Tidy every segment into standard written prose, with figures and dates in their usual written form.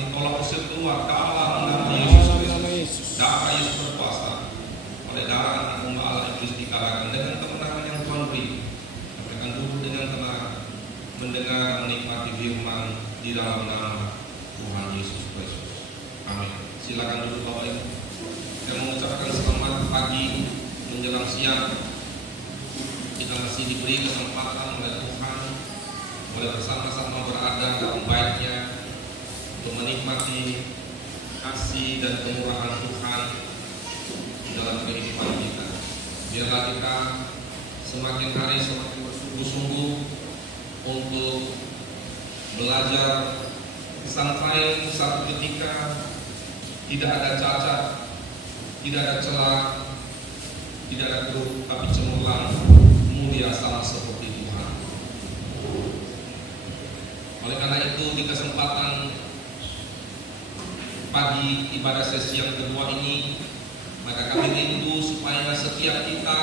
kami tolak usir keluar dalam nama Yesus Kristus. Darah Yesus berkuasa. Oleh darah anak domba Allah iblis dikalahkan dengan kemenangan yang Tuhan beri. Kami akan duduk dengan tenang, mendengar menikmati firman di dalam nama Tuhan Yesus Kristus. Amin. Silakan duduk Bapak Ibu. Saya mengucapkan selamat pagi menjelang siang. Kita masih diberi kesempatan oleh Tuhan boleh bersama-sama berada dalam baik-Nya untuk menikmati kasih dan kemurahan Tuhan di dalam kehidupan kita. Biarlah kita semakin hari semakin bersungguh-sungguh untuk belajar sampai satu ketika tidak ada cacat, tidak ada celah, tidak ada keruh, tapi cemerlang, mulia sama seperti Tuhan. Oleh karena itu di kesempatan pagi ibadah sesi yang kedua ini, maka kami rindu supaya setiap kita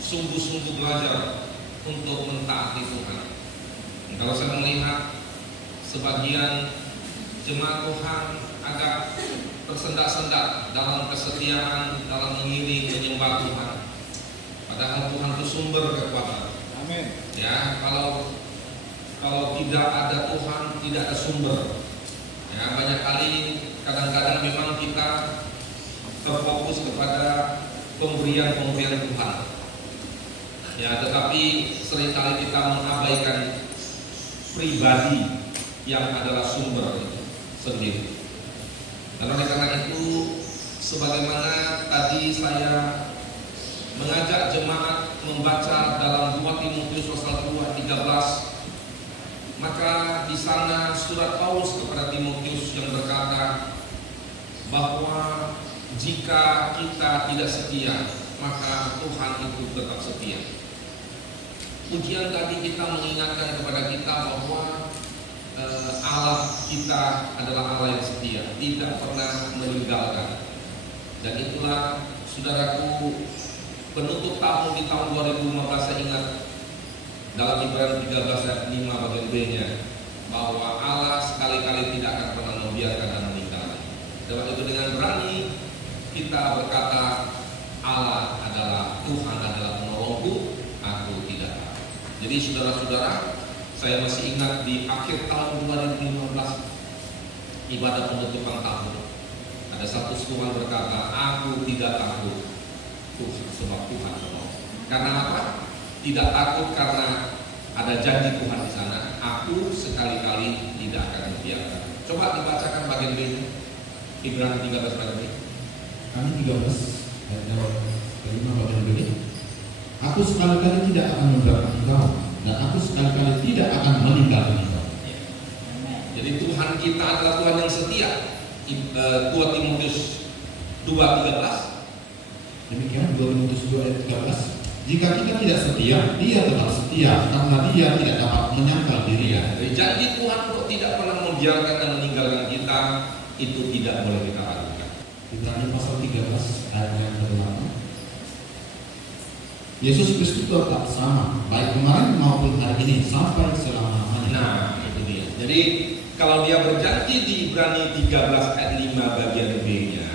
sungguh-sungguh belajar untuk mentaati Tuhan. Dan kalau saya melihat sebagian jemaat Tuhan agak tersendak-sendak dalam kesetiaan, dalam mengiring menyembah Tuhan. Padahal Tuhan itu sumber kekuatan. Amin. Ya, kalau tidak ada Tuhan, tidak ada sumber. Ya, banyak kali kadang-kadang memang kita terfokus kepada pemberian Tuhan. Ya, tetapi seringkali kita mengabaikan pribadi yang adalah sumber itu sendiri. Dan oleh karena itu, sebagaimana tadi saya mengajak jemaat membaca dalam 2 Timotius pasal 2:13, maka di sana surat Paulus kepada Timotius yang berkata bahwa jika kita tidak setia, maka Tuhan itu tetap setia. Pujian tadi kita mengingatkan kepada kita bahwa Allah kita adalah Allah yang setia, tidak pernah meninggalkan. Dan itulah saudaraku, penutup tahun di tahun 2015 saya ingat dalam Ibrani 13 ayat 5 bagian B-nya bahwa Allah sekali-kali tidak akan pernah membiarkan dan meninggalkan. Dalam itu dengan berani kita berkata, Allah adalah Tuhan, adalah penolongku, aku tidak takut. Jadi saudara-saudara, saya masih ingat di akhir tahun 2015 ibadah penutupan tahun, ada satu suara berkata, aku tidak takut Tuhan, sebab Tuhan menolong. Karena apa? Tidak takut karena ada janji Tuhan di sana. Aku sekali-kali tidak akan membiarkan. Coba dibacakan bagian B, Ibrani 13 bagian B. Kami 13 ayat kelima bagian B. Aku sekali-kali tidak akan membiarkan engkau, dan aku sekali-kali tidak akan meninggalkan engkau. Jadi Tuhan kita adalah Tuhan yang setia. 2 Timotius 2:13. Demikian 2 Timotius 2 ayat 13. Jika kita tidak setia, Dia tetap setia, karena Dia tidak dapat menyangkal dirinya. Jadi janji Tuhan untuk tidak pernah membiarkan dan meninggalkan kita itu tidak boleh kita ragukan. Ibrani pasal 13 ayat yang ke-8. Yesus Kristus tetap sama, baik kemarin maupun hari ini sampai selama-lamanya. Nah, itu dia. Jadi kalau dia berjanji di Ibrani 13 ayat 5 bagian B-nya,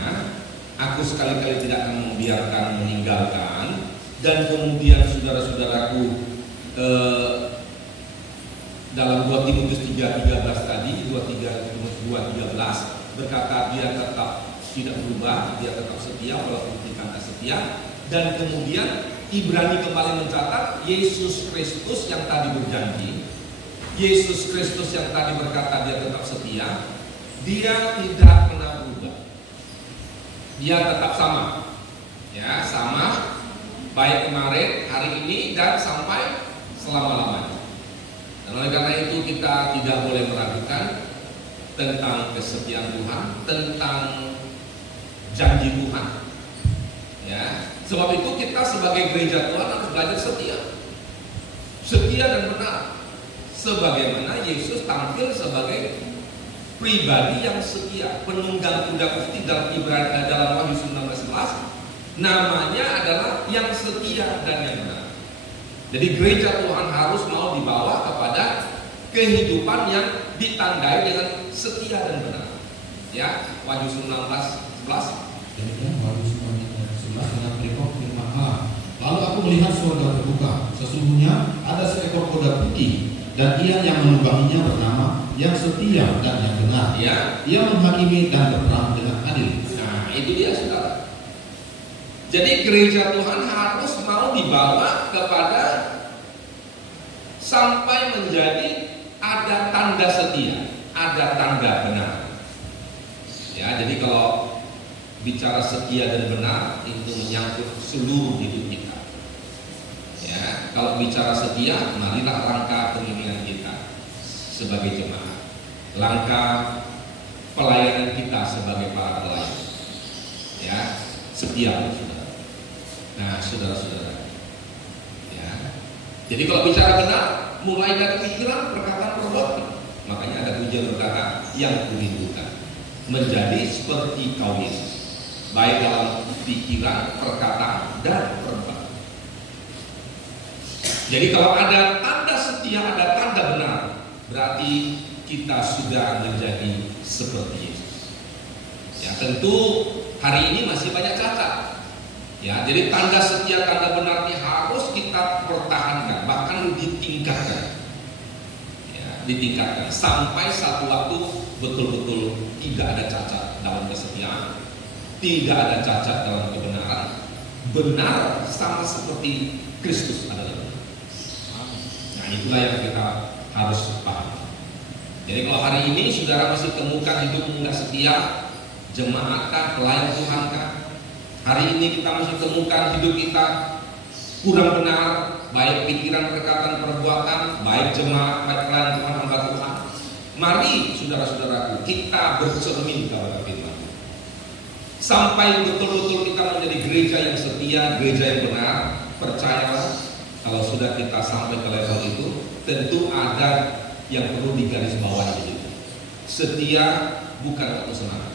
aku sekali-kali tidak akan membiarkan meninggalkan. Dan kemudian saudara-saudaraku, dalam 2 Timotius 3:13 tadi, 2 Timotius 2:13 berkata dia tetap tidak berubah, dia tetap setia walaupun kita tidak setia. Dan kemudian Ibrani kembali mencatat Yesus Kristus yang tadi berjanji, Yesus Kristus yang tadi berkata dia tetap setia, dia tidak pernah berubah, dia tetap sama, ya sama, baik kemarin, hari ini, dan sampai selama-lamanya. Dan oleh karena itu kita tidak boleh meragukan tentang kesetiaan Tuhan, tentang janji Tuhan. Ya, sebab itu kita sebagai gereja Tuhan harus belajar setia, setia dan benar, sebagaimana Yesus tampil sebagai pribadi yang setia, penunggang kuda putih dalam Ibrani dalam Wahyu 19:11. Namanya adalah yang setia dan yang benar. Jadi gereja Tuhan harus mau dibawa kepada kehidupan yang ditandai dengan setia dan benar. Ya, Wahyu 19:11. Demikian Wahyu 19:11 dengan firman Allah. Lalu aku melihat surga terbuka, sesungguhnya ada seekor kuda putih, dan ia yang menungganginya bernama yang setia dan yang benar. Ya. Ia menghakimi dan berperang dengan adil. Nah, itu dia saudara. Jadi gereja Tuhan harus mau dibawa kepada sampai menjadi ada tanda setia, ada tanda benar. Ya, jadi kalau bicara setia dan benar itu menyangkut seluruh hidup kita. Ya, kalau bicara setia, marilah langkah pemimpinan kita sebagai jemaat, langkah pelayanan kita sebagai para pelayan. Ya, setia, saudara. Nah, saudara-saudara. Ya, jadi kalau bicara benar, mulai dari pikiran, perkataan, perbuatan. Makanya ada pujian berkata, yang kurindukan menjadi seperti Kau Yesus, baik dalam pikiran, perkataan, dan perbuatan. Jadi kalau ada tanda setia, ada tanda benar, berarti kita sudah menjadi seperti Yesus. Ya, tentu hari ini masih banyak cacat. Ya, jadi tanda setia, tanda benar ini harus kita pertahankan, bahkan ditingkatkan. Ya, ditingkatkan sampai satu waktu betul-betul tidak ada cacat dalam kesetiaan, tidak ada cacat dalam kebenaran. Benar sama seperti Kristus adalah benar. Nah, itulah yang kita harus paham. Jadi kalau hari ini saudara masih temukan hidupmu nggak setia, jemaatkah, pelayan Tuhankah? Hari ini kita masih temukan hidup kita kurang benar, baik pikiran, perkataan, perbuatan, baik jemaat, baik pelayan Tuhan, hamba Tuhan. Mari saudara-saudaraku, kita bercermin kepada firman. Sampai betul-betul kita menjadi gereja yang setia, gereja yang benar. Percayalah, kalau sudah kita sampai ke level itu, tentu ada yang perlu digarisbawahi. Setia bukan waktu senang.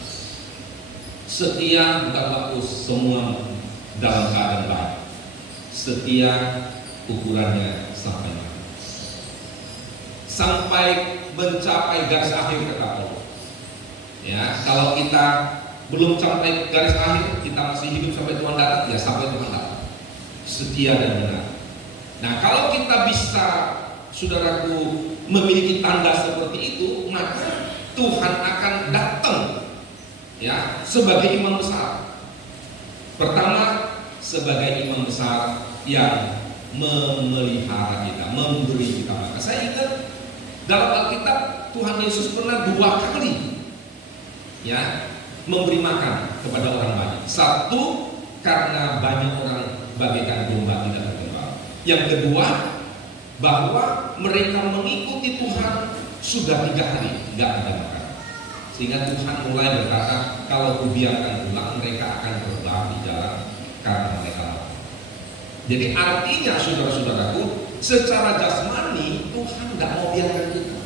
Setia bukan waktu semua dalam keadaan baik. Setia ukurannya sampai mana? Sampai mencapai garis akhir kata Allah. Ya, kalau kita belum sampai garis akhir, kita masih hidup sampai Tuhan datang, ya sampai Tuhan datang. Setia dan benar. Nah, kalau kita bisa, saudaraku, memiliki tanda seperti itu, maka Tuhan akan datang, ya, sebagai imam besar. Pertama, sebagai imam besar yang memelihara kita, memberi kita makan. Saya ingat dalam Alkitab Tuhan Yesus pernah 2 kali, ya, memberi makan kepada orang banyak. Satu, karena banyak orang bagaikan domba tidak bergembala. Yang kedua, bahwa mereka mengikuti Tuhan sudah 3 hari tidak ada makan. Sehingga Tuhan mulai berkata, kalau kubiarkan pulang, mereka akan terbang di jalan karena mereka lapar. Jadi artinya saudara-saudaraku, secara jasmani Tuhan tidak mau biarkan kita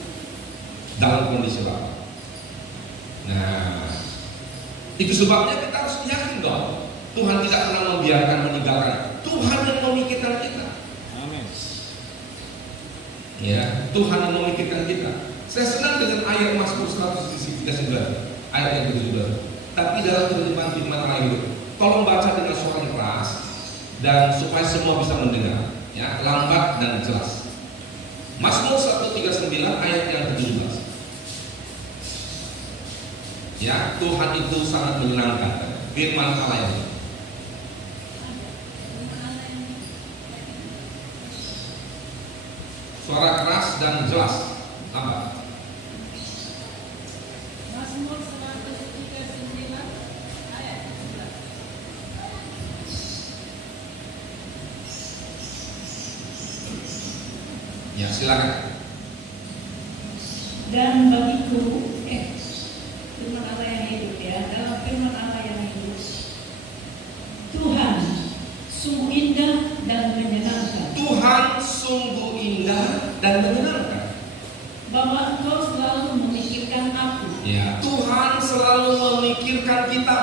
dalam kondisi lapar. Nah, itu sebabnya kita harus yakin dong, Tuhan tidak pernah membiarkan, meninggalkan. Tuhan yang memikirkan kita. Amin. Ya, Tuhan yang memikirkan kita. Saya senang dengan ayat Mazmur 139 ayat yang ke-17. Tapi dalam terjemahan firman Allah itu, tolong baca dengan suara yang keras dan supaya semua bisa mendengar, ya, lambat dan jelas. Mazmur 139 ayat yang ke-17. Ya, Tuhan itu sangat menyenangkan. Firman Allah itu. Suara keras dan jelas, lambat. Mazmur 139 ayat 11. Ya, silakan. Dan bagiku, firman Allah yang hidup, ya, dalam firman Allah yang hidup, Tuhan sungguh indah dan menyenangkan. Tuhan sungguh indah dan menyenangkan. Bahwa Engkau selalu memikirkan aku. Ya, Tuhan selalu memikirkan kita.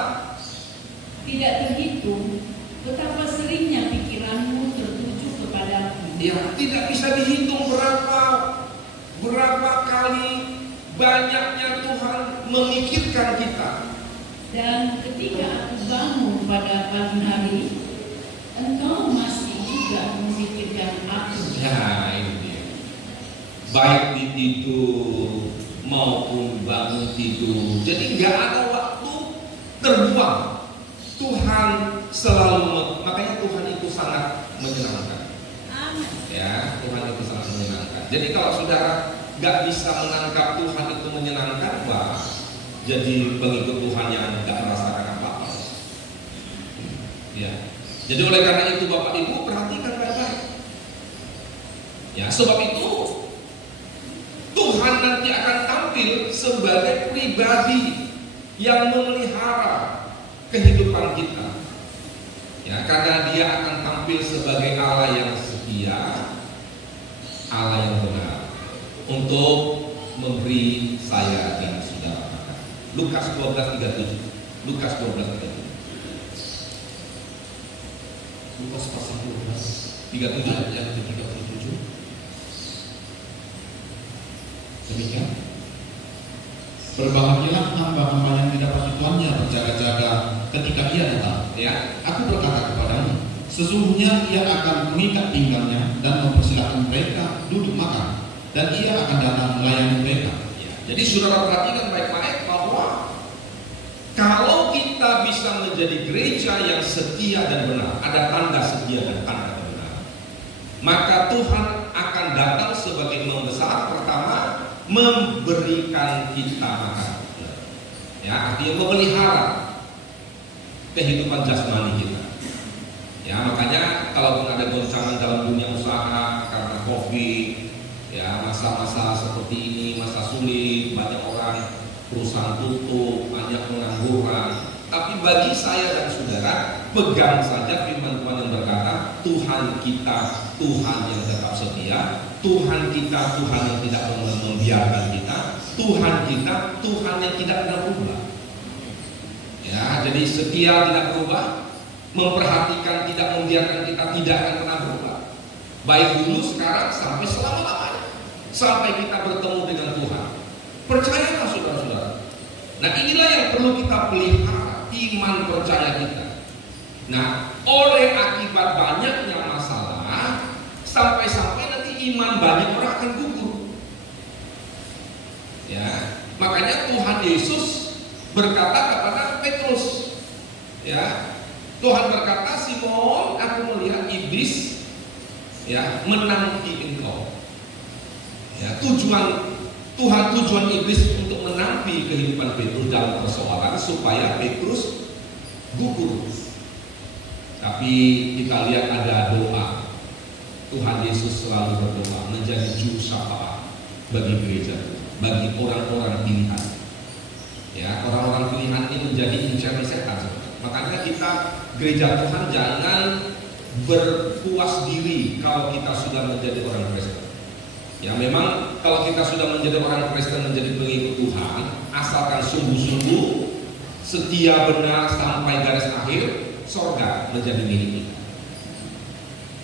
Tidak terhitung betapa seringnya pikiranmu tertuju kepadaku. Ya, tidak bisa dihitung berapa kali banyaknya Tuhan memikirkan kita. Dan ketika aku bangun pada pagi hari, Engkau masih juga memikirkan aku. Ya, ini dia. Baik di tidur maupun bangun tidur. Jadi nggak ada waktu terbuang. Tuhan selalu, makanya Tuhan itu sangat menyenangkan. Amin. Ya, Tuhan itu sangat menyenangkan. Jadi kalau saudara nggak bisa menangkap Tuhan itu menyenangkan, wah, jadi pengikut Tuhan yang nggak merasakan apa-apa. Ya. Jadi oleh karena itu Bapak Ibu perhatikan baik-baik. Ya, sebab itu Tuhan nanti akan tampil sebagai pribadi yang memelihara kehidupan kita. Ya, karena Dia akan tampil sebagai Allah yang setia, Allah yang benar, untuk memberi saya dan saudara makan. Lukas 12:37. Lukas 12:37. Lukas pasal 12 37 ayat 37. Demikian. Berbahagialah hamba-hamba yang didapat tuannya berjaga-jaga ketika ia datang. Ya, Aku berkata kepadamu, sesungguhnya ia akan mengikat pinggangnya dan mempersilahkan mereka duduk makan, dan ia akan datang melayani mereka. ya. Jadi saudara perhatikan baik-baik bahwa kalau kita bisa menjadi gereja yang setia dan benar, ada tanda setia dan tanda benar, maka Tuhan akan datang sebagai imam besar. Pertama, memberikan kita makan, ya, artinya memelihara kehidupan jasmani kita. Ya, makanya kalaupun ada goncangan dalam dunia usaha karena COVID, ya, masa-masa seperti ini, masa sulit, banyak orang perusahaan tutup, banyak pengangguran. Tapi bagi saya dan saudara, pegang saja firman Tuhan yang berkata, Tuhan kita, Tuhan yang tetap setia, Tuhan kita, Tuhan yang tidak pernah membiarkan kita, Tuhan kita, Tuhan yang tidak pernah berubah. Ya, jadi setia tidak berubah, memperhatikan tidak membiarkan kita tidak akan pernah berubah. Baik dulu, sekarang, sampai selama-lamanya, sampai kita bertemu dengan Tuhan. Percayalah saudara-saudara. Nah, inilah yang perlu kita pelihara, iman percaya kita. Nah, oleh akibat banyaknya masalah, sampai-sampai nanti iman banyak orang akan gugur. Ya, makanya Tuhan Yesus berkata kepada Petrus, ya, Tuhan berkata, Simon, aku melihat iblis, ya, menanti engkau. Ya, tujuan iblis untuk menampi kehidupan Petrus dalam persoalan supaya Petrus gugur. Tapi kita lihat ada doa. Tuhan Yesus selalu berdoa menjadi juru syafaat bagi gereja, bagi orang-orang pilihan. Ya, orang-orang pilihan ini menjadi incar setan. Makanya kita gereja Tuhan jangan berpuas diri kalau kita sudah menjadi orang Kristen. Ya, memang kalau kita sudah menjadi orang Kristen, menjadi pengikut Tuhan, asalkan sungguh-sungguh setia benar sampai garis akhir, sorga menjadi milik kita.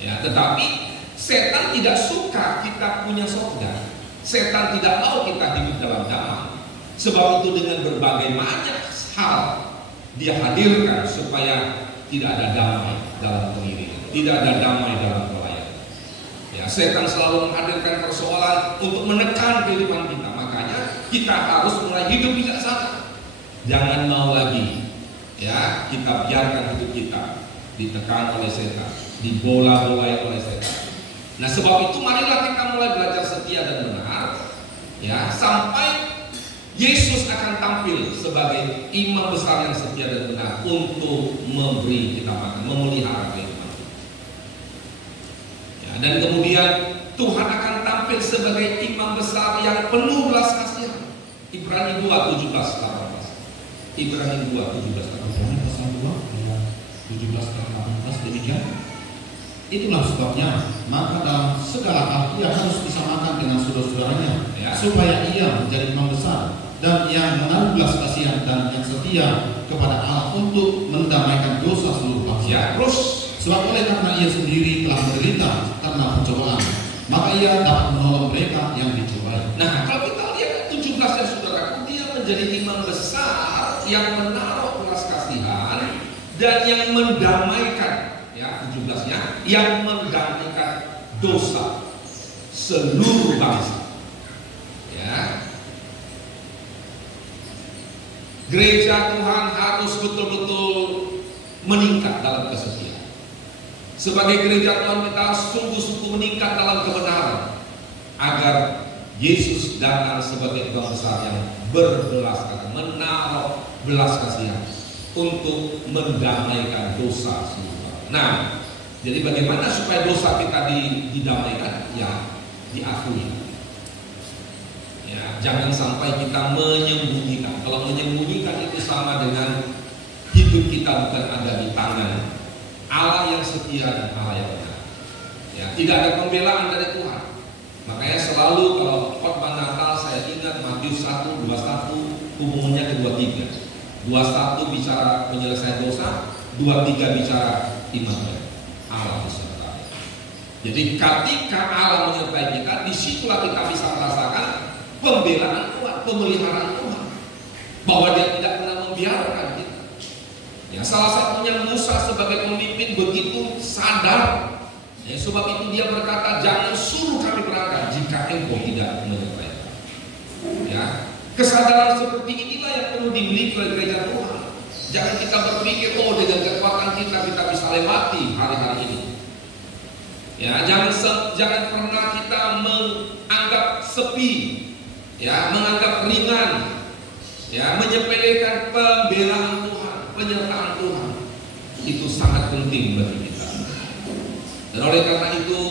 Ya, tetapi setan tidak suka kita punya sorga. Setan tidak mau kita hidup dalam damai. Sebab itu dengan berbagai banyak hal dia hadirkan supaya tidak ada damai dalam pengiringan, tidak ada damai dalam pelayanan. Ya, setan selalu menghadirkan persoalan untuk menekan kehidupan kita. Makanya kita harus mulai hidup bijaksana. Jangan mau lagi, ya, kita biarkan hidup kita ditekan oleh setan, dibola-bolai oleh setan. Nah, sebab itu marilah kita mulai belajar setia dan benar, ya, sampai Yesus akan tampil sebagai imam besar yang setia dan benar untuk memberi kita makan, memelihara kehidupan kita. Ya, dan kemudian Tuhan akan tampil sebagai imam besar yang penuh belas kasihan. Ibrani 2:17-18. Ibrani 2:17-18. Pasal 2 ayat 17-18 demikian. Itulah sebabnya, maka dalam segala hal ia harus disamakan dengan saudara-saudaranya, ya, supaya ia menjadi imam besar dan yang menaruh belas kasihan dan yang setia kepada Allah untuk mendamaikan dosa seluruh bangsa. Ya, terus sebab oleh karena ia sendiri telah menderita karena percobaan, maka ia dapat menolong mereka yang dicobai. Nah, kalau kita lihat 17 dan menjadi imam besar yang menaruh belas kasihan dan yang mendamaikan, ya 17-nya, yang mendamaikan dosa seluruh bangsa. Ya. Gereja Tuhan harus betul-betul meningkat dalam kesetiaan. Sebagai gereja Tuhan kita harus sungguh-sungguh meningkat dalam kebenaran agar Yesus datang sebagai imam besar yang berbelas kasihan, menaruh belas kasihan untuk mendamaikan dosa semua. Nah, jadi bagaimana supaya dosa kita didamaikan? Ya, diakui. Ya, jangan sampai kita menyembunyikan. Kalau menyembunyikan itu sama dengan hidup kita bukan ada di tangan Allah yang setia dan Allah yang benar. Ya, tidak ada pembelaan dari Tuhan. Makanya selalu kalau khotbah Natal saya ingat Matius 1, 21 hubungannya ke 23. 21 bicara penyelesaian dosa, 23 bicara iman Allah beserta. Jadi ketika Allah menyertai kita, disitulah kita bisa merasakan pembelaan Tuhan, pemeliharaan Tuhan, bahwa Dia tidak pernah membiarkan kita. Ya, salah satunya Musa sebagai pemimpin begitu sadar. Ya, sebab itu dia berkata, jangan suruh kami berangkat jika engkau tidak menyertai. Ya, kesadaran seperti inilah yang perlu dimiliki oleh gereja Tuhan. Jangan kita berpikir, oh dengan kekuatan kita bisa lewati hari-hari ini. Ya, jangan pernah kita menganggap sepi, ya, menganggap ringan, ya, menyepelekan pembelaan Tuhan, penyertaan Tuhan. Itu sangat penting bagi kita. Dan oleh karena itu,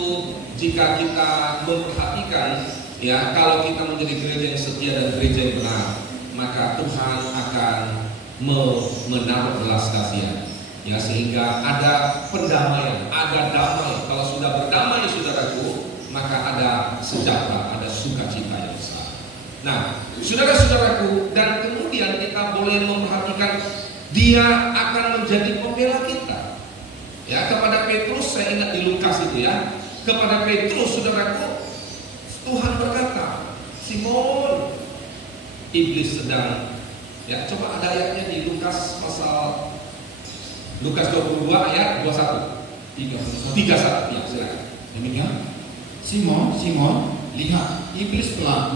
jika kita memperhatikan, ya, kalau kita menjadi gereja yang setia dan gereja yang benar, maka Tuhan akan menaruh belas kasihan, ya, sehingga ada pendamaian, ada damai. Kalau sudah berdamai saudaraku, maka ada sejahtera, ada sukacita yang besar. Nah, saudara-saudaraku, dan kemudian kita boleh memperhatikan Dia akan menjadi pembela kita. Ya, kepada Petrus, saya ingat di Lukas itu, ya, kepada Petrus saudaraku, Tuhan berkata, Simon, iblis sedang, ya, coba ada ayatnya di Lukas pasal Lukas 22 ayat 21 31, ya, silakan. Demikian, Simon, Simon, lihat, iblis telah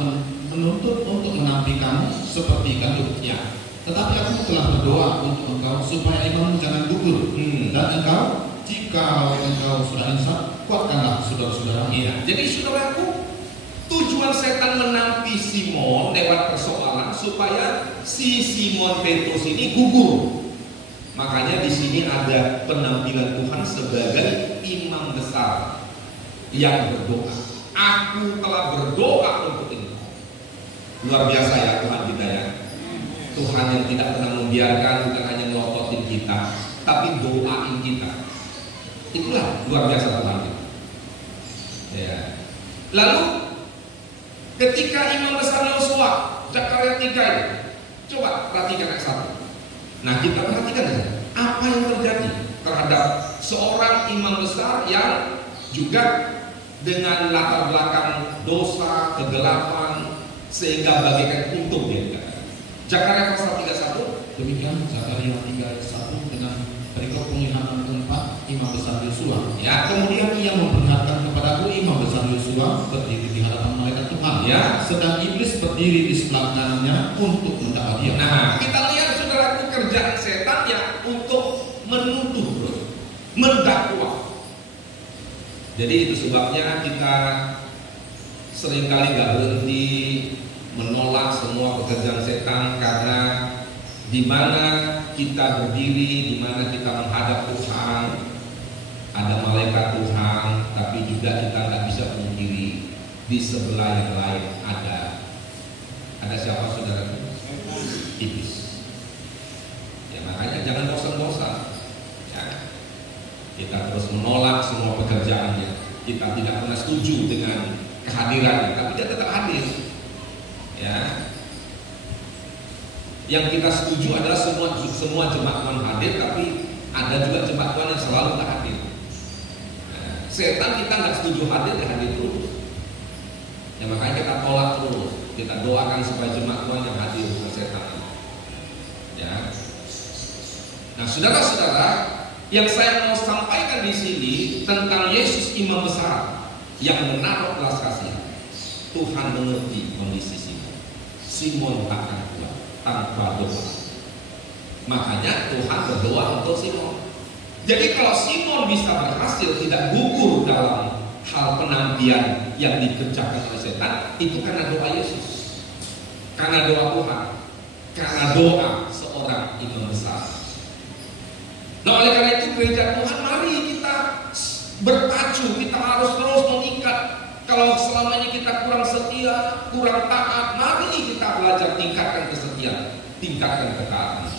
menuntut untuk menampi kamu seperti gandum. Ya. Tetapi aku telah berdoa untuk engkau supaya imanmu jangan gugur. Dan engkau, jika engkau sudah insaf, kuatkanlah saudara-saudara. Iya. Jadi saudaraku, tujuan setan menampi Simon lewat persoalan supaya si Simon Petrus ini gugur. Makanya di sini ada penampilan Tuhan sebagai imam besar yang berdoa. Aku telah berdoa untuk engkau. Luar biasa ya Tuhan kita, ya. Tuhan yang tidak pernah membiarkan, bukan hanya melototin kita, tapi doain kita. Itulah luar biasa Tuhan kita. Ya. Lalu ketika imam besar Yosua, Zakaria 3 ini, coba perhatikan ayat 1. Nah, kita perhatikan apa yang terjadi terhadap seorang imam besar yang juga dengan latar belakang dosa, kegelapan, sehingga bagaikan untung dia. Zakaria pasal 31. Demikian Zakaria 3:1 dengan berikut penglihatan keempat imam besar Yosua. Ya, Kemudian ia memperlihatkan kepadaku imam besar Yosua berdiri di hadapan malaikat Tuhan. Ya. Sedang iblis berdiri di sebelah kanannya untuk mendakwa dia. Nah, kita lihat saudaraku, kerjaan setan ya untuk menuduh, mendakwa. Jadi itu sebabnya kita seringkali gak berhenti menolak semua pekerjaan setan, karena di mana kita berdiri, di mana kita menghadap Tuhan, ada malaikat Tuhan, tapi juga kita nggak bisa pungkiri di sebelah yang lain ada siapa saudara? Iblis. Ya, makanya jangan bosan-bosan. Ya. Kita terus menolak semua pekerjaannya. Kita tidak pernah setuju dengan kehadirannya, tapi dia tetap hadir. Ya, yang kita setuju adalah semua jemaat Tuhan hadir, tapi ada juga jemaat Tuhan yang selalu tak hadir. Setan kita nggak setuju hadir, dia hadir terus. Ya, makanya kita tolak terus. Kita doakan supaya jemaat Tuhan yang hadir ke setan. Ya. Nah, saudara-saudara, yang saya mau sampaikan di sini tentang Yesus imam besar yang menaruh belas kasihan. Tuhan mengerti kondisi Simon. Simon akan kuat tanpa doa. Makanya Tuhan berdoa untuk Simon. Jadi kalau Simon bisa berhasil tidak gugur dalam hal penampian yang dikerjakan oleh setan, itu karena doa Yesus, karena doa Tuhan, karena doa seorang imam besar. Nah, oleh karena itu gereja Tuhan, mari kita berpacu, kita harus terus mengikat. Kalau selamanya kita kurang setia, kurang taat, mari kita belajar tingkatkan kesetiaan, tingkatkan ketaatan.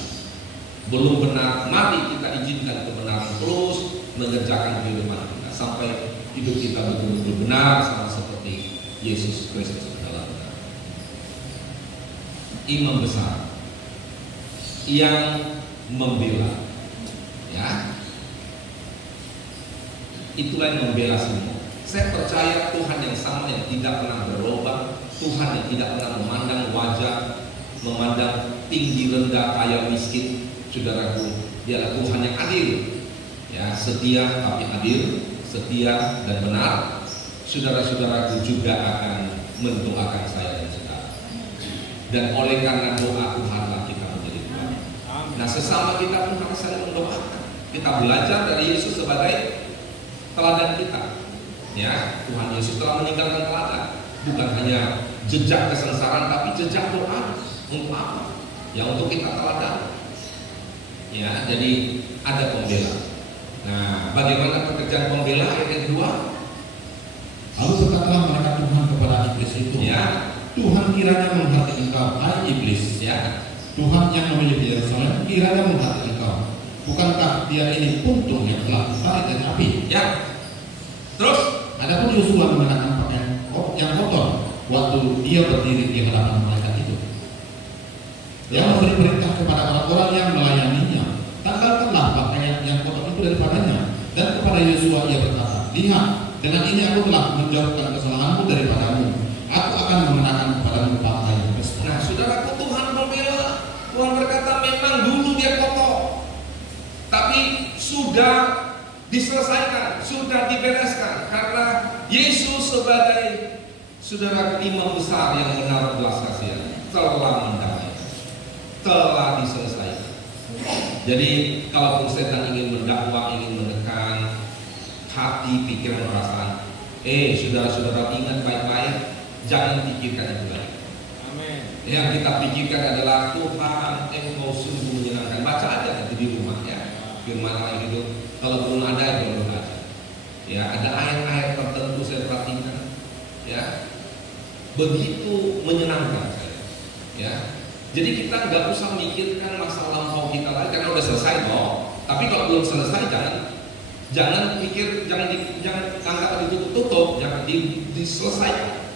Belum benar, mari kita izinkan kebenaran terus mengerjakan kehidupan kita sampai hidup kita betul-betul benar sama seperti Yesus Kristus adalah benar. Imam besar yang membela, ya, itulah yang membela semua. Saya percaya Tuhan yang sama, yang tidak pernah berubah, Tuhan yang tidak pernah memandang wajah, memandang tinggi rendah, kaya miskin. Saudaraku, dialah Tuhan yang adil, ya, setia tapi adil, setia dan benar. Saudara-saudaraku juga akan mendoakan saya dan saudara. Dan oleh karena doa Tuhanlah kita menjadi kuat. Nah, sesama kita pun harus saling mendoakan. Kita belajar dari Yesus sebagai teladan kita. Ya, Tuhan Yesus telah meninggalkan teladan, bukan hanya jejak kesengsaraan, tapi jejak doa. Untuk apa? Ya, untuk kita teladan. Ya, jadi ada pembela. Nah, bagaimana pekerjaan pembela? Ayat yang kedua. Lalu berkatalah mereka Tuhan kepada iblis itu, Ya, Tuhan kiranya menghati engkau, hai iblis. ya. Tuhan yang memiliki Yerusalem kiranya menghati engkau. Bukankah dia ini puntung yang telah ditarik dari api? Ya. Terus, Adapun Yosua mengenakan pakaian yang kotor waktu dia berdiri di hadapan malaikat itu. Dia memberi perintah kepada orang-orang yang melayaninya, tanggalkanlah pakaian yang kotor itu daripadanya. Dan kepada Yosua ia berkata, lihat, dengan ini aku telah menjauhkan kesalahanmu daripadamu. Aku akan mengenakan kepadamu pakaian pesta. nah, saudaraku, Tuhan membela. Tuhan berkata memang dulu dia kotor, tapi sudah diselesaikan, sudah dibereskan karena Yesus sebagai saudara imam besar yang menaruh belas kasihan telah mendamaikan, telah diselesaikan. Jadi kalaupun setan ingin mendakwa, ingin menekan hati, pikiran, perasaan, saudara-saudara ingat baik-baik, jangan pikirkan itu lagi. Amin. Yang kita pikirkan adalah Tuhan, Engkau sungguh menyenangkan. Baca aja nanti di rumah, ya, firman Allah itu. Kalau belum ada, ya belum ada. Ya, ada ayat-ayat tertentu saya perhatikan, ya, begitu menyenangkan saya. Ya, jadi kita nggak usah mikirkan masa lampau kita lagi karena udah selesai toh. Tapi kalau belum selesai, jangan pikir, jangan anggap ditutup, jangan diselesaikan.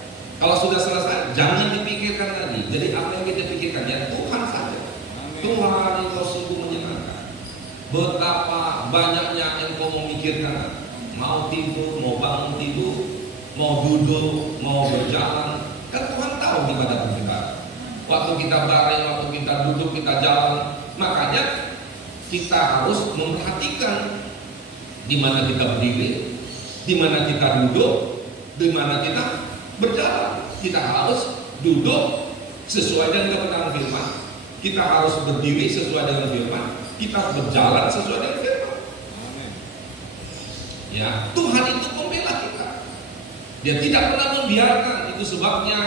Kalau sudah selesai, jangan dipikirkan lagi. Jadi apa yang kita pikirkan, ya Tuhan saja. Amin. Tuhan Engkau sungguh menyenangkan. Betapa banyaknya Engkau memikirkan, mau tidur, mau bangun tidur, mau duduk, mau berjalan. Kan Tuhan tahu di mana kita. Waktu kita baring, waktu kita duduk, kita jalan. Makanya kita harus memperhatikan di mana kita berdiri, di mana kita duduk, di mana kita berjalan. Kita harus duduk sesuai dengan kebenaran firman. Kita harus berdiri sesuai dengan firman. Kita berjalan sesuai dengan firman. Amin. Ya, Tuhan itu pembela kita. Dia tidak pernah membiarkan. Itu sebabnya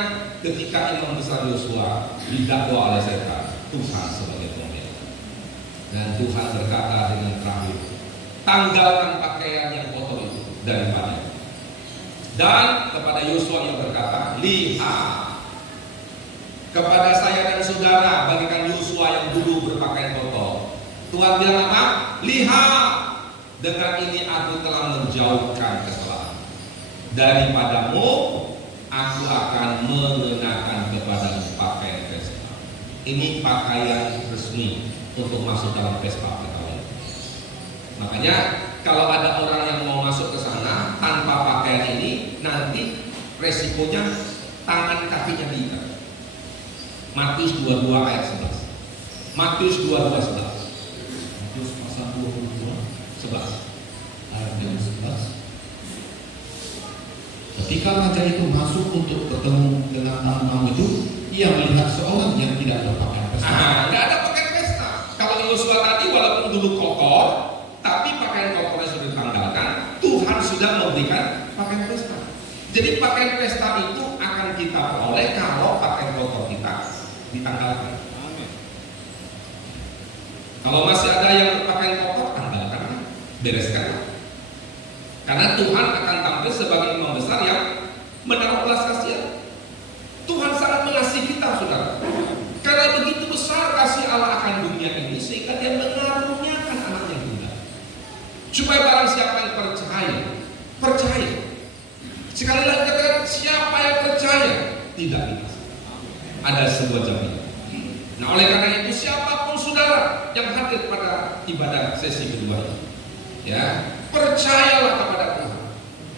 ketika imam besar Yosua didakwa oleh setan, Tuhan sebagai pembela. Dan Tuhan berkata dengan terakhir, tanggalkan pakaian yang kotor itu daripadanya. Dan kepada Yosua yang berkata, lihat, kepada saya dan saudara bagikan Yosua yang dulu berpakaian kotor. Tuhan bilang apa? Lihat, dengan ini aku telah menjauhkan kesalahan daripadamu. Aku akan mengenakan kepadamu pakaian pesta. Ini pakaian resmi untuk masuk dalam pesta perkawinan. Makanya kalau ada orang yang mau masuk ke sana tanpa pakaian ini, nanti resikonya tangan kakinya diikat. Matius 22 ayat 11. Matius 22 11. Matius pasal 22 11. ayat yang 11. Ketika raja itu masuk untuk bertemu dengan tamu-tamu itu, ia melihat seorang yang tidak berpakaian pesta. Nggak ada pakaian pesta. Kalau Yosua tadi walaupun dulu kotor, tapi pakaian kotornya sudah ditanggalkan, Tuhan sudah memberikan pakaian pesta. Jadi pakaian pesta itu akan kita peroleh kalau pakaian kotor kita ditanggalkan. Kalau masih ada yang berpakaian kotor, tanggalkan, bereskan. Karena Tuhan akan tampil sebagai imam besar yang menaruh belas kasihan. Tuhan sangat mengasihi kita, saudara. Karena begitu besar kasih Allah akan dunia ini, sehingga Dia mengaruniakan anaknya tunggal, supaya barang siapa yang percaya. Sekali lagi katakan, siapa yang percaya tidak binasa. Ada sebuah jaminan. Nah, oleh karena itu siapapun saudara yang hadir pada ibadah sesi kedua ini, ya, percayalah kepada Tuhan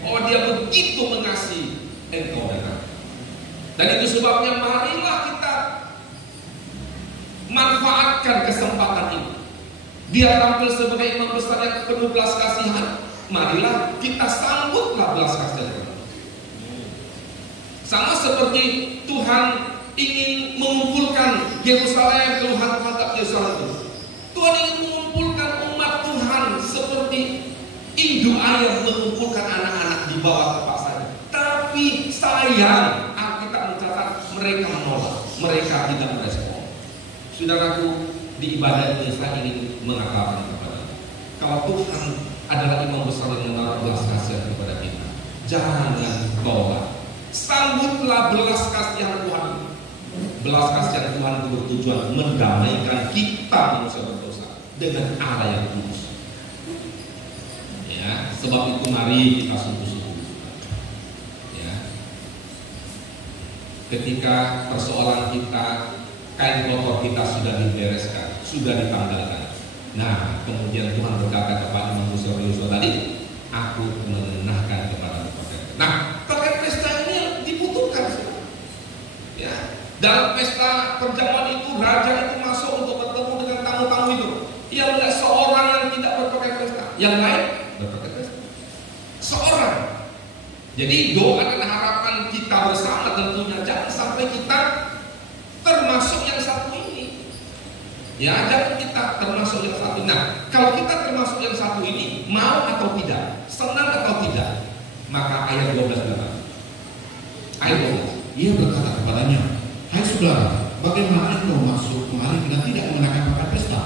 bahwa Dia begitu mengasihi engkau dan aku. Dan itu sebabnya marilah kita manfaatkan kesempatan ini. Dia tampil sebagai imam besar yang penuh belas kasihan. Marilah kita sambutlah belas kasihan. Sama seperti Tuhan ingin mengumpulkan Yerusalem, Tuhan menghadap Yerusalem. Tuhan ingin mengumpulkan umat Tuhan seperti induk ayam mengumpulkan anak-anak di bawah tepak sayap. Tapi sayang, Alkitab mencatat mereka menolak, mereka tidak merespon. Saudaraku, di ibadah ini saya ingin mengatakan kepada kita, kalau Tuhan adalah imam besar yang menaruh belas kasihan kepada kita, jangan tolak, sambutlah belas kasihan Tuhan. Belas kasihan Tuhan itu bertujuan mendamaikan kita manusia berdosa dengan Allah yang kudus. Ya, sebab itu mari kita sungguh-sungguh. Ya. Ketika persoalan kita, kain kotor kita sudah dibereskan, sudah ditanggalkan. Nah, kemudian Tuhan berkata kepada manusia Yosua tadi, aku mengenahkan kepada pakaian. Nah, pakaian pesta ini yang dibutuhkan. Ya, dalam pesta perjamuan itu raja itu masuk untuk bertemu dengan tamu-tamu itu. Ia melihat seorang yang tidak berpakaian pesta, yang lain berpakaian pesta. Seorang. Jadi doa dan harapan kita bersama tentunya jangan sampai kita termasuk yang satu ini. Ya, jangan kita termasuk yang satu. Nah, kalau kita termasuk yang satu ini, mau atau tidak, senang atau tidak, maka ayat 12 berkata. Ayat 12. Ia berkata kepadanya, hai saudara, bagaimana engkau masuk kemari dengan tidak mengenakan pakaian pesta?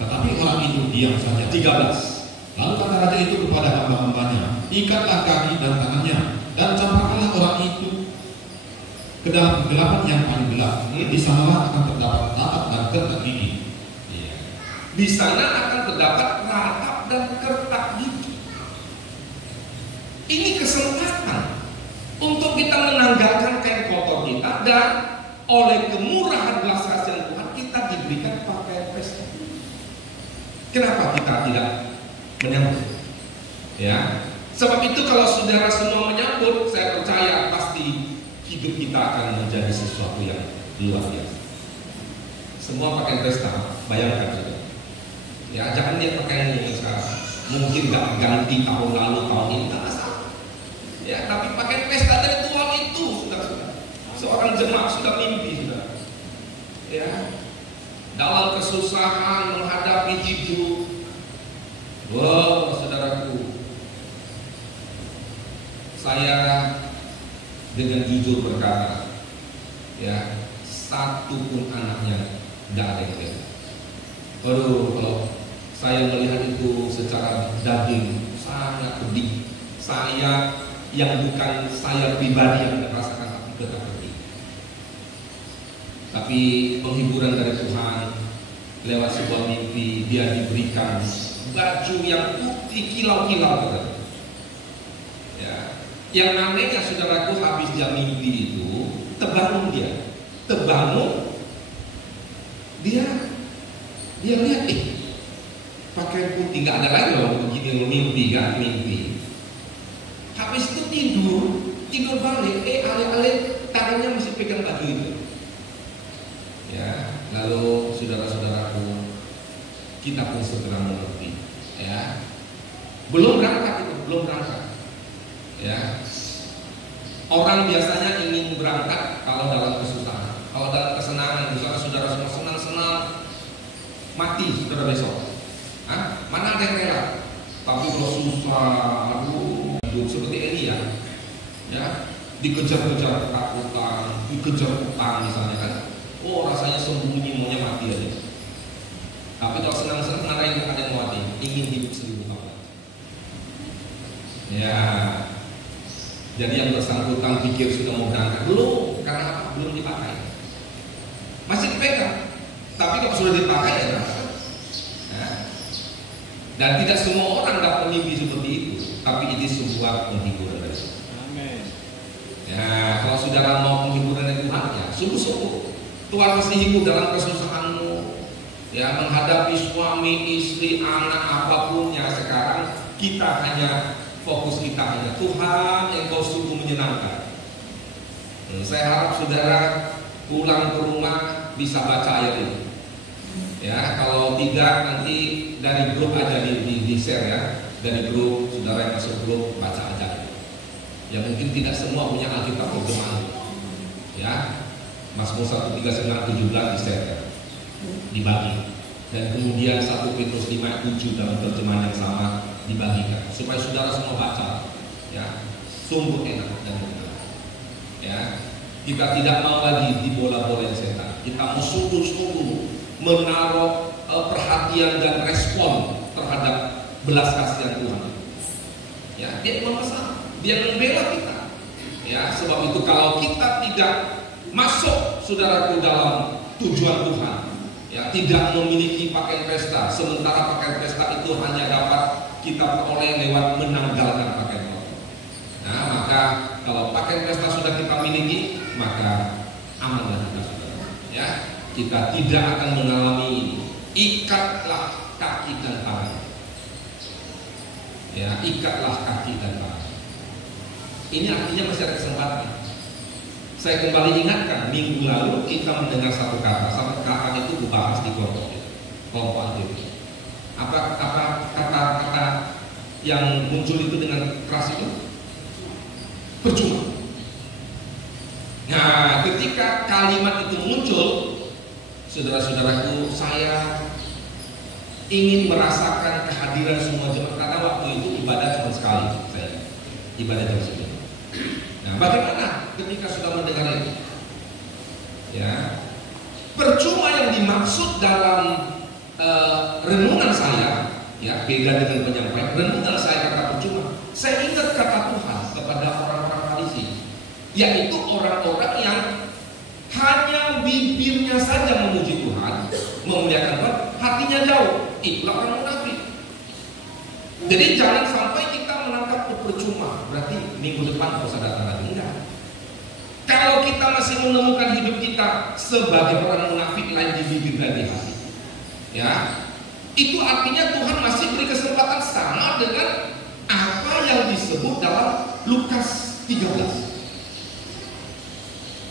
Tetapi orang itu diam saja. 13. Lalu kata raja itu kepada hamba-hambanya, ikatlah kaki dan tangannya, dan campakkanlah orang itu ke dalam kegelapan yang paling gelap. Di sanalah akan terdapat ratap dan kertak gigi. Di sana akan terdapat ratap dan kertak gigi. Ini kesempatan untuk kita menanggalkan kain kotor kita, dan oleh kemurahan belas kasihan Tuhan kita diberikan pakaian pesta. Kenapa kita tidak menyambut? Ya, sebab itu kalau saudara semua menyambut, saya percaya pasti hidup kita akan menjadi sesuatu yang luar biasa. Semua pakaian pesta, bayangkan saudara. Ya, jangan lihat pakaian yang sekarang. Mungkin nggak ganti tahun lalu, tahun ini nggak masalah. Ya, tapi pakaian pesta dari Tuhan itu, saudara-saudara. Seorang jemaat sudah mimpi, saudara. Ya, dalam kesusahan menghadapi hidup. Wow, saudaraku, saya dengan jujur berkata, ya, satu pun anaknya tidak ada yang beda. Aduh, kalau saya melihat itu secara daging sangat pedih. Saya yang bukan saya pribadi yang merasakan hati tetap pedih. Tapi penghiburan dari Tuhan lewat sebuah mimpi, Dia diberikan baju yang putih kilau-kilau. Ya, yang anehnya saudaraku, habis dia mimpi itu, terbangun dia lihat, pakaian putih, nggak ada lagi loh begini mimpi, nggak mimpi. Habis itu tidur balik, alih-alih tangannya masih pegang baju itu. Ya, lalu saudara-saudaraku, kita pun segera mengerti. Ya, belum berangkat itu, belum berangkat. Ya, orang biasanya ingin berangkat kalau dalam kesusahan, kalau dalam kesenangan. Misalnya saudara semua senang-senang, mati saudara besok. Mana ada yang rela? Tapi kalau susah, aduh, hidup seperti Elia, ya, dikejar-kejar ketakutan, dikejar utang misalnya kan. Oh, rasanya sembunyi maunya mati aja. Tapi kalau senang-senang ada yang mati, ingin hidup 1000 tahun. Ya, jadi yang bersangkutan pikir sudah mau berangkat, belum, karena apa? Belum dipakai. Masih dipegang. Tapi kalau sudah dipakai ya berangkat. Ya. Dan tidak semua orang dapat mimpi seperti itu, tapi ini sebuah penghiburan dari Tuhan. Amin. Ya, kalau saudara mau penghiburan dari Tuhan, ya sungguh-sungguh Tuhan pasti hibur dalam kesusahanmu. Ya, menghadapi suami, istri, anak, apapun ya. Sekarang kita hanya fokus kita hanya Tuhan, Engkau sungguh menyenangkan. Saya harap saudara pulang ke rumah bisa baca ayat ini. Ya, kalau tidak nanti dari grup aja di share ya. Dari grup, saudara yang masuk grup baca aja. Ya mungkin tidak semua punya Alkitab terjemahan. Ya, Mazmur 139:17 di share ya. Dibagi. Dan kemudian 1 Petrus 5:7 dalam terjemahan yang sama dibagikan supaya saudara semua baca. Ya, sungguh enak dan benar. Ya, kita tidak mau lagi dibola-bolain setan. Kita mau sungguh-sungguh menaruh perhatian dan respon terhadap belas kasihan Tuhan. Ya, dia memesan, dia membela kita. Ya, sebab itu kalau kita tidak masuk saudaraku dalam tujuan Tuhan, ya, tidak memiliki pakaian pesta, sementara pakaian pesta itu hanya dapat kita peroleh lewat menanggalkan pakaian kotor. Nah, maka kalau pakaian pesta sudah kita miliki, maka amanlah kita saudara. Ya, kita tidak akan mengalami ini. Ikatlah kaki dan tangan. Ya, ikatlah kaki dan tangan. Ini artinya masih ada kesempatan. Saya kembali ingatkan, minggu lalu kita mendengar satu kata itu dibahas di kelompok itu. Apa kata yang muncul itu dengan keras itu? Percuma. Nah, ketika kalimat itu muncul, saudara-saudaraku, saya ingin merasakan kehadiran semua jemaat karena waktu itu ibadah cuma sekali, saya ibadah jam 9. Nah, bagaimana ketika sudah mendengar itu? Ya, percuma yang dimaksud dalam renungan saya, ya beda dengan penyampaian. Renungan saya kata percuma. Saya ingat kata Tuhan kepada orang-orang Farisi, yaitu orang-orang yang hanya bibirnya saja memuji Tuhan, memuliakan Tuhan, hatinya jauh. Itulah orang munafik. Jadi jangan sampai kita menangkap percuma. Berarti minggu depan harus datang lagi. Enggak. Kalau kita masih menemukan hidup kita sebagai orang munafik lain di bibir dan di hati, ya, itu artinya Tuhan masih beri kesempatan sama dengan apa yang disebut dalam Lukas 13.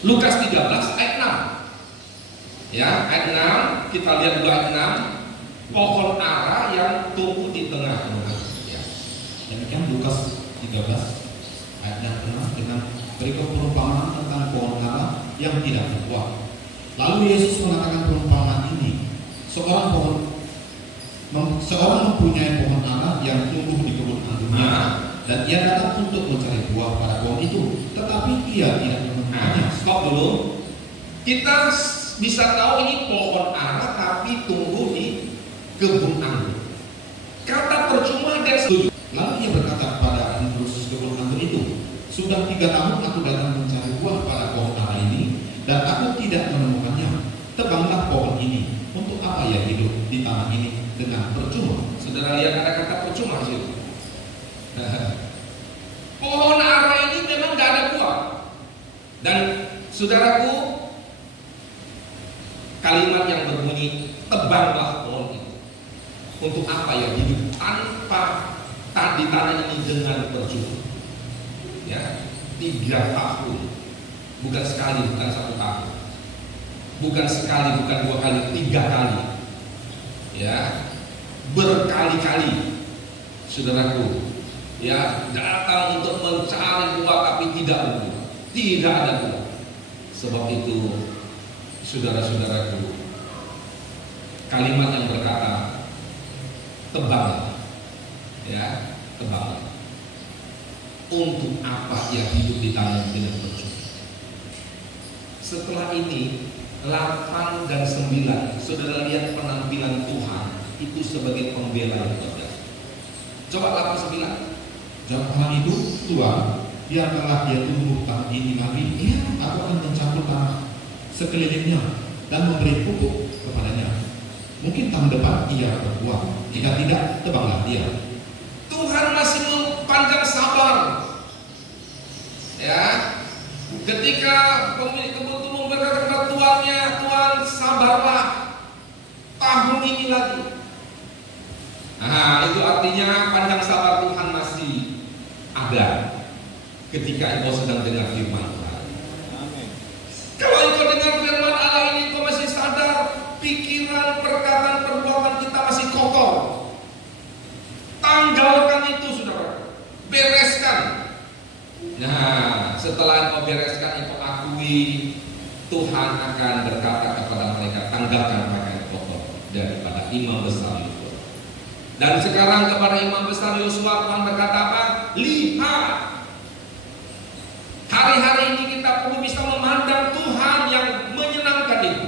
Lukas 13 ayat 6. Ya, ayat 6, kita lihat dulu ayat 6. Pohon ara yang tumbuh di tengah-tengah. Ya. Demikian Lukas 13 ayat 6 dengan berikut perumpamaan tentang pohon ara yang tidak berbuah. Lalu Yesus mengatakan perumpamaan ini. Seorang mempunyai pohon ara yang tumbuh di kebun anggurnya, dan ia datang untuk mencari buah pada pohon itu, tetapi ia tidak menemukannya. Stop dulu. Kita bisa tahu ini pohon ara tapi tumbuh di kebun anggur. Kata percuma dia setuju. Lalu ia berkata kepada pengurus kebun anggur itu, sudah 3 tahun aku datang mencari buah pada pohon ara ini, dan aku tidak menemukannya. Tebanglah pohon ini. Untuk apa ia hidup di tanah ini dengan percuma? Saudara lihat ada kata percuma di situ. Pohon ara ini memang gak ada buah. Dan saudaraku, kalimat yang berbunyi tebanglah pohon itu. Untuk apa ya hidup tanpa di tanah ini dengan percuma? Ya, 3 tahun, bukan sekali, bukan 1 tahun. bukan sekali, bukan 2 kali, 3 kali. Ya, berkali-kali, saudaraku, ya, datang untuk mencari buah tapi tidak berbuah, tidak ada buah. Sebab itu, saudara-saudaraku, kalimat yang berkata, tebanglah, ya, tebanglah. Untuk apa ia hidup di tanah dengan percuma? Setelah ini 8 dan 9, saudara lihat penampilan Tuhan itu sebagai pembela yang luar biasa. Coba 8 9. Jawab Tuhan itu, Tuhan, biarkanlah dia tumbuh tahun ini lagi. Iya, aku akan mencampur tanah sekelilingnya dan memberi pupuk kepadanya. Mungkin tahun depan ia berbuah. Jika tidak, tebanglah dia. Tuhan masih panjang sabar. Ya, ketika pemilik kebun itu berkata kepada tuannya, Tuhan sabarlah, tahun ini lagi. Nah, itu artinya panjang sabar Tuhan masih ada ketika engkau sedang dengar firman Tuhan. Kalau engkau dengar firman Allah ini, engkau masih sadar pikiran, perkataan, perbuatan kita masih kotor, tanggalkan itu, saudara. Bereskan. Nah, setelah engkau bereskan, engkau akui, Tuhan akan berkata kepada mereka, tanggalkan pakaian kotor daripada imam besar Yosua. Dan sekarang kepada imam besar Yosua, Tuhan berkata apa? Lihat, hari-hari ini kita perlu bisa memandang Tuhan yang menyenangkan itu.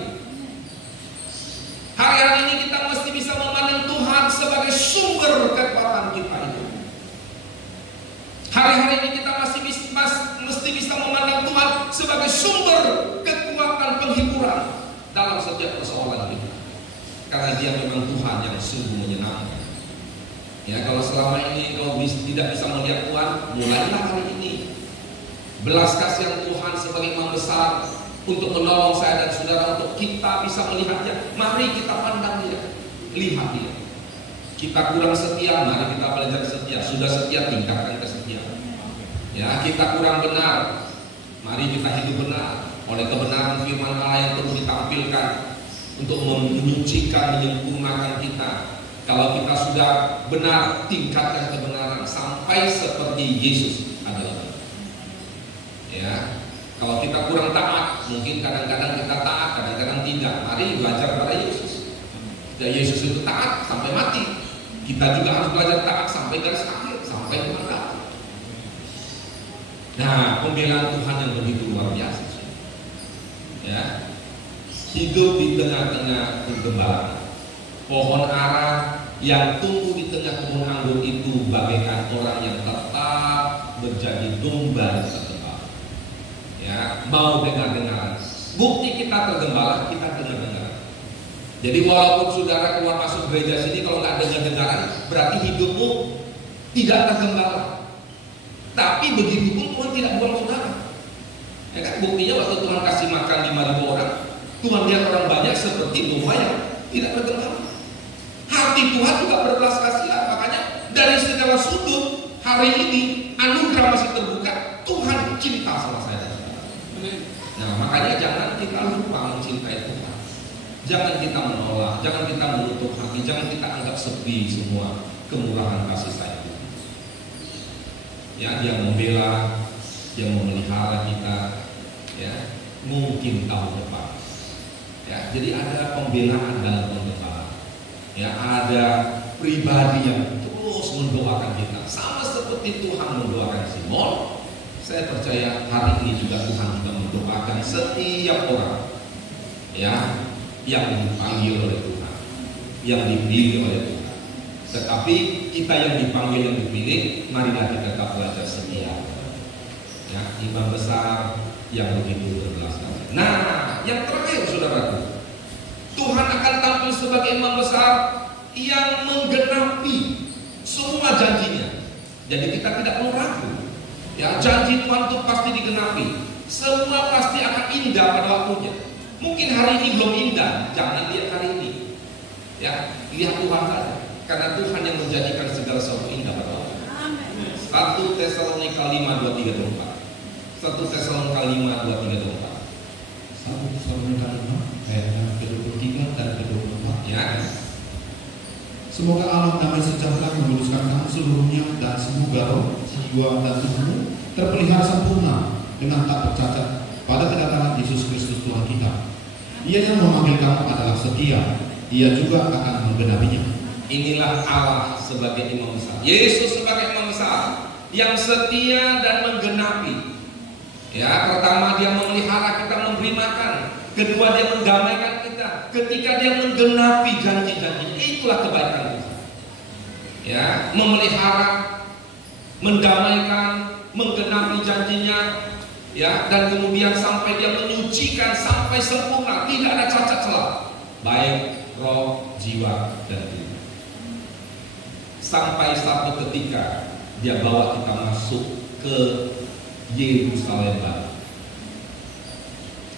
Hari-hari ini kita mesti bisa memandang Tuhan sebagai sumber kekuatan kita itu. Hari-hari ini kita mesti bisa memandang Tuhan sebagai sumber kekuatan penghiburan dalam setiap persoalan kita. Karena Dia memang Tuhan yang sungguh menyenangkan. Ya, kalau selama ini kau tidak bisa melihat Tuhan, mulailah hari ini. Belas kasihan Tuhan sebagai imam besar untuk menolong saya dan saudara untuk kita bisa melihatnya. Mari kita pandang Dia, lihat Dia. Kita kurang setia, mari kita belajar setia. Sudah setia, tingkatkan kesetiaan. Ya, kita kurang benar, mari kita hidup benar oleh kebenaran firman Allah yang terus ditampilkan untuk menyucikan, menyempurnakan kita. Kalau kita sudah benar, tingkatkan kebenaran sampai seperti Yesus adalah. Ya, kalau kita kurang taat, mungkin kadang-kadang kita taat, kadang-kadang tidak. Mari belajar pada Yesus. Dan Yesus itu taat sampai mati. Kita juga harus belajar taat sampai garis akhir, sampai Tuhan datang. Nah, pembelaan Tuhan yang begitu luar biasa. Ya, hidup di tengah-tengah penggembala. Pohon ara yang tumbuh di tengah kebun anggur itu bagaikan orang yang tetap menjadi domba tergembala. Ya, mau dengar-dengar. Bukti kita tergembala, kita dengar-dengar. Jadi walaupun saudara keluar masuk gereja sini, kalau nggak dengar-dengaran, berarti hidupmu tidak tergembala. Tapi begitu pun Tuhan tidak buang saudara. Ya kan, buktinya waktu Tuhan kasih makan 5.000 orang, Tuhan lihat orang banyak seperti domba yang tidak tergembala. Hati Tuhan juga berbelas kasihan. Makanya dari segala sudut hari ini anugerah masih terbuka. Tuhan cinta sama saya. Nah, makanya jangan kita lupa mencintai Tuhan. Jangan kita menolak, jangan kita menutup hati, jangan kita anggap sepi semua kemurahan kasih sayang. Ya, Dia membela, Dia memelihara kita. Ya, mungkin tahun depan. Ya, jadi ada pembelaan dalam penggembalaan. Ya, ada pribadi yang terus mendoakan kita, sama seperti Tuhan mendoakan Simon. Saya percaya hari ini juga Tuhan juga mendoakan setiap orang, ya, yang dipanggil oleh Tuhan, yang dipilih oleh Tuhan. Tetapi kita yang dipanggil, yang dipilih, marilah kita tetap belajar setia. Ya, imam besar yang begitu berbelas kasihan. Nah, yang terakhir saudaraku, Tuhan akan tampil sebagai imam besar yang menggenapi semua janjinya. Jadi kita tidak perlu ragu. Ya, janji Tuhan itu pasti digenapi. Semua pasti akan indah pada waktunya. Mungkin hari ini belum indah, jangan lihat hari ini. Ya, lihat Tuhan saja. Karena Tuhan yang menjadikan segala sesuatu indah pada waktunya. 1 Tesalonika 5:23-24. 1 Tesalonika 5:23-24. 1 Tesalonika 5 ayat yang ke-23 dan ke-24. Ya. Semoga Allah damai sejahtera meluruskan kamu seluruhnya, dan semoga roh, jiwa, dan tubuhmu terpelihara sempurna dengan tak bercacat pada kedatangan Yesus Kristus Tuhan kita. Ia yang memanggil kamu adalah setia, Ia juga akan menggenapinya. Inilah Allah sebagai imam besar, Yesus sebagai imam besar yang setia dan menggenapi. Ya, pertama dia memelihara kita, memberi makan. Kedua dia mendamaikan kita. Ketika dia menggenapi janji-janjinya, itulah kebaikan Tuhan. Ya, memelihara, mendamaikan, menggenapi janjinya. Ya, dan kemudian sampai dia menyucikan sampai sempurna, tidak ada cacat celah, baik roh, jiwa, dan tubuh. Sampai satu ketika dia bawa kita masuk ke Yerusalem baru.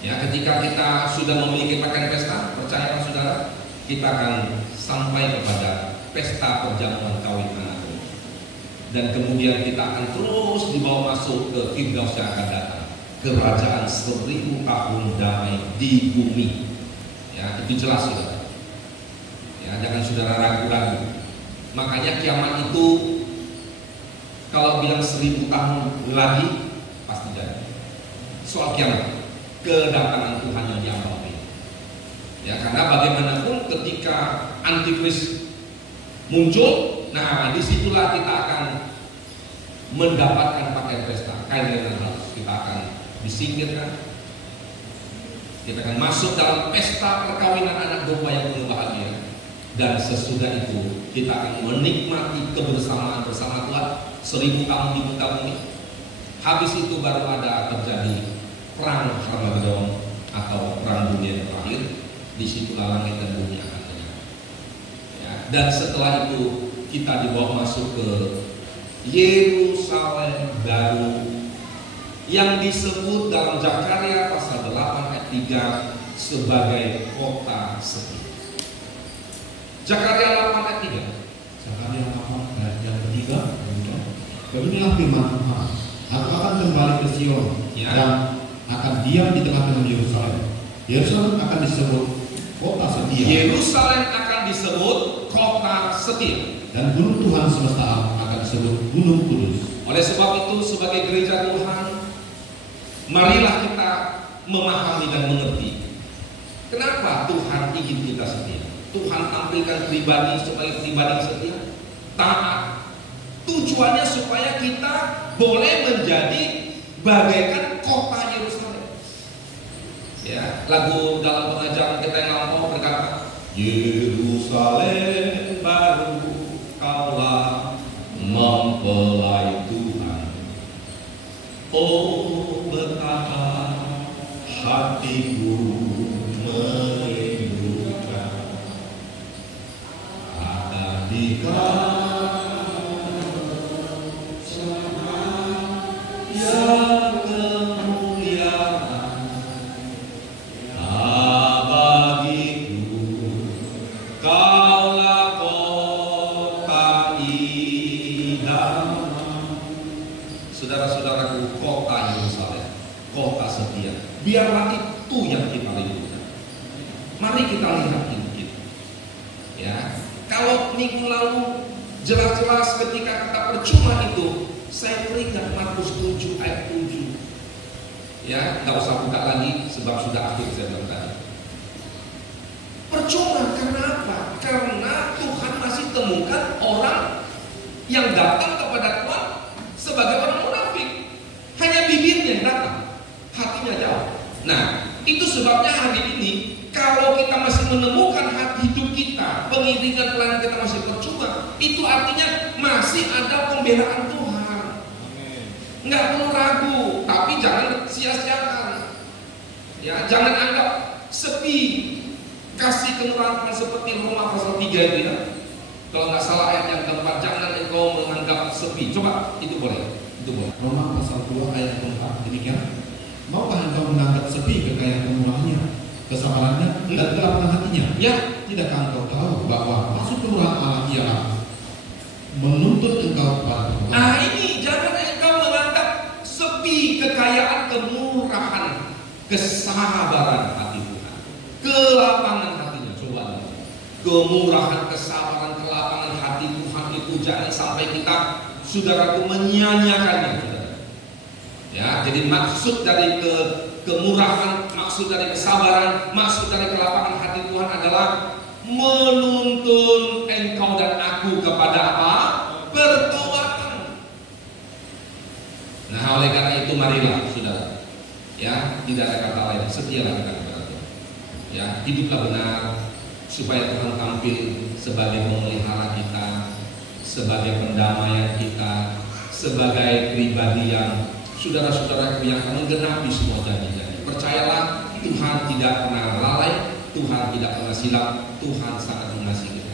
Ya, ketika kita sudah memiliki pakaian pesta, percayakan saudara, kita akan sampai kepada pesta perjamuan kawin anak domba. Dan kemudian kita akan terus dibawa masuk ke Firdaus yang akan datang, kerajaan 1000 tahun damai di bumi. Ya, itu jelas saudara. Ya, jangan saudara ragu-ragu. Makanya kiamat itu kalau bilang 1000 tahun lagi pasti jadi. Soal kiamat, kedatangan Tuhan yang dialami. Ya, karena bagaimanapun ketika antikris muncul, nah disitulah kita akan mendapatkan pakaian pesta, kain lenan halus. Kita akan disingkirkan. Kita akan masuk dalam pesta perkawinan anak domba yang penuh bahagia. Dan sesudah itu kita akan menikmati kebersamaan bersama Tuhan 1000 tahun di muka bumi. Habis itu baru ada terjadi perang Harmagedon atau perang dunia yang terakhir. Disitulah langit dan bumi akan menyatu. Ya, dan setelah itu kita dibawa masuk ke Yerusalem baru yang disebut dalam Zakaria pasal 8 ayat 3 sebagai kota setia. Zakaria 8 ayat 3. Zakaria 8 ayat yang ketiga. Beginilah firman Tuhan, Aku akan kembali ke Sion, Ya. dan akan diam di tengah-tengah Yerusalem. Yerusalem akan disebut kota setia, Yerusalem akan disebut kota setia. dan gunung Tuhan semesta alam akan disebut gunung kudus. Oleh sebab itu sebagai gereja Tuhan, marilah kita memahami dan mengerti kenapa Tuhan ingin kita setia. Tuhan tampilkan pribadi sebagai pribadi setia, taat. Tujuannya supaya kita boleh menjadi bagaikan kota Yerusalem. Ya, lagu dalam pengajaran kita yang lampau berkata, Yerusalem baru kaulah mempelai Tuhan. Oh, betapa hatiku merindukan ada di yang kemuliaan bagiku, kaulah kota idaman. Saudara-saudaraku, kota Yerusalem, kota setia, biarlah itu yang kita rindukan. Mari kita lihat ini. Ya, kalau minggu lalu jelas-jelas ketika kita percuma itu, saya teringat Markus 7 ayat 7. Ya, nggak usah buka lagi sebab sudah akhir saya bilang tadi. Percuma karena apa? Karena Tuhan masih temukan orang yang datang kepada Tuhan sebagai orang munafik. Hanya bibirnya yang datang, hatinya jauh. Nah, itu sebabnya hari ini kalau kita masih menemukan hati hidup kita, pengiringan pelayanan kita masih percuma, itu artinya masih ada pembelaan Tuhan. Nggak perlu ragu, tapi jangan sia-siakan. Ya, jangan anggap sepi. Kasih kenurahan seperti Roma pasal 3 itu ya. Kalau nggak salah ayat yang keempat, jangan engkau menganggap sepi. Coba, itu boleh. Itu boleh. Roma pasal 2 ayat 4 demikian. Maukah engkau menganggap sepi kekayaan kemurahannya, kesabarannya, dan kelapangan hatinya? Ya. Tidakkah engkau tahu bahwa maksud kemurahan Allah ialah menuntut engkau pada perbuatan? Nah ini, jangan engkau menganggap sepi kekayaan kemurahan, kesabaran hati Tuhan, kelapangan hatinya. Coba lihat, kemurahan, kesabaran, kelapangan hati Tuhan itu jangan sampai kita, saudaraku, menyia-nyiakannya, saudara. Ya, jadi maksud dari kemurahan, maksud dari kesabaran, maksud dari kelapangan hati Tuhan adalah menuntun engkau dan aku kepada apa? Pertobatan. Nah, oleh karena itu marilah, saudara, ya, tidak ada kata lain, setialah kita kepada Tuhan. Ya, hiduplah benar supaya Tuhan tampil sebagai pemelihara kita, sebagai pendamaian kita, sebagai pribadi yang, saudara-saudaraku, yang akan menggenapi semua janji-janji. Percayalah, Tuhan tidak pernah lalai, Tuhan tidak pernah silap, Tuhan sangat mengasihi kita.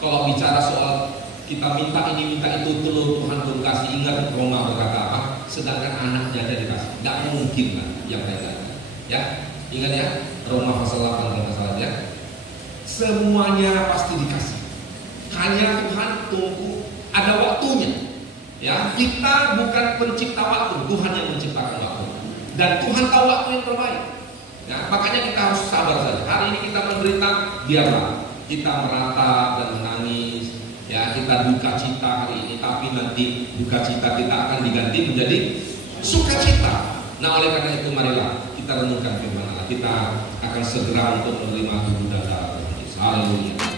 Kalau bicara soal kita minta ini minta itu, telur Tuhan belum kasih. Ingat Roma berkata apa? Sedangkan anaknya aja dikasih. Tidak mungkin lah yang lain-lain. Ya, ingat ya, Roma pasal 8 kalau nggak salah ya. Semuanya pasti dikasih. Hanya Tuhan tunggu ada waktunya. Ya, kita bukan pencipta waktu, Tuhan yang menciptakan waktu. Dan Tuhan tahu waktu yang terbaik. Ya, makanya kita harus sabar saja. Hari ini kita menderita, biarlah kita meratap dan menangis. Ya, kita duka cita hari ini, tapi nanti duka cita kita akan diganti menjadi sukacita. Nah, oleh karena itu marilah kita renungkan firman Allah. Kita akan segera untuk menerima tubuh dan darah Tuhan Yesus. Haleluya.